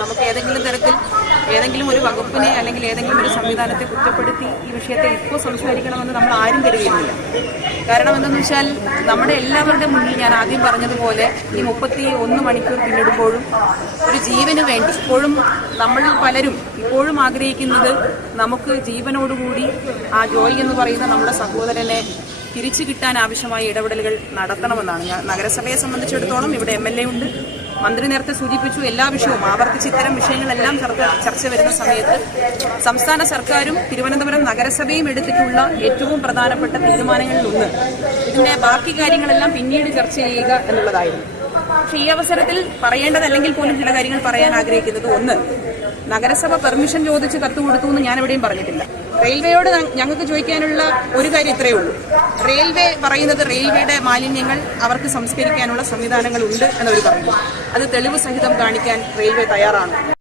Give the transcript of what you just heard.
നമുക്ക് ഏതെങ്കിലും തരത്തിൽ ഏതെങ്കിലും ഒരു വകുപ്പിനെ അല്ലെങ്കിൽ ഏതെങ്കിലും ഒരു സംവിധാനത്തെ കുറ്റപ്പെടുത്തി ഈ വിഷയത്തെ ഇപ്പോൾ സംസാരിക്കണമെന്ന് നമ്മൾ ആരും കരുതിയിരുന്നില്ല. കാരണം എന്തെന്ന് വെച്ചാൽ നമ്മുടെ എല്ലാവരുടെ മുന്നിൽ ഞാൻ ആദ്യം പറഞ്ഞതുപോലെ ഈ മുപ്പത്തി ഒന്ന് മണിക്കൂർ പിന്നിടുമ്പോഴും ഒരു ജീവന് വേണ്ടി ഇപ്പോഴും നമ്മൾ പലരും ഇപ്പോഴും ആഗ്രഹിക്കുന്നത് നമുക്ക് ജീവനോടുകൂടി ആ ജോയ് എന്ന് പറയുന്ന നമ്മുടെ സഹോദരനെ തിരിച്ചു കിട്ടാൻ ആവശ്യമായ ഇടപെടലുകൾ നടത്തണമെന്നാണ്. നഗരസഭയെ സംബന്ധിച്ചിടത്തോളം ഇവിടെ എം എൽ എ ഉണ്ട്. മന്ത്രി നേരത്തെ സൂചിപ്പിച്ചു എല്ലാ വിഷയവും ആവർത്തിച്ച് ഇത്തരം വിഷയങ്ങളെല്ലാം ചർച്ച വരുന്ന സമയത്ത് സംസ്ഥാന സർക്കാരും തിരുവനന്തപുരം നഗരസഭയും എടുത്തിട്ടുള്ള ഏറ്റവും പ്രധാനപ്പെട്ട തീരുമാനങ്ങളിലൊന്ന് ഇതിന്റെ ബാക്കി കാര്യങ്ങളെല്ലാം പിന്നീട് ചർച്ച ചെയ്യുക എന്നുള്ളതായിരുന്നു. പക്ഷേ ഈ അവസരത്തിൽ പറയേണ്ടതല്ലെങ്കിൽ പോലും ചില കാര്യങ്ങൾ പറയാൻ ആഗ്രഹിക്കുന്നത് ഒന്ന് നഗരസഭ പെർമിഷൻ ചോദിച്ച് കത്ത് കൊടുത്തു എന്ന് ഞാൻ എവിടെയും പറഞ്ഞിട്ടില്ല. റെയിൽവേയോട് ഞങ്ങൾക്ക് ചോദിക്കാനുള്ള ഒരു കാര്യം ഇത്രയേ ഉള്ളൂ. റെയിൽവേ പറയുന്നത് റെയിൽവേയുടെ മാലിന്യങ്ങൾ അവർക്ക് സംസ്കരിക്കാനുള്ള സംവിധാനങ്ങൾ ഉണ്ട് എന്നവർ പറയുന്നു. അത് തെളിവ് സഹിതം കാണിക്കാൻ റെയിൽവേ തയ്യാറാണ്.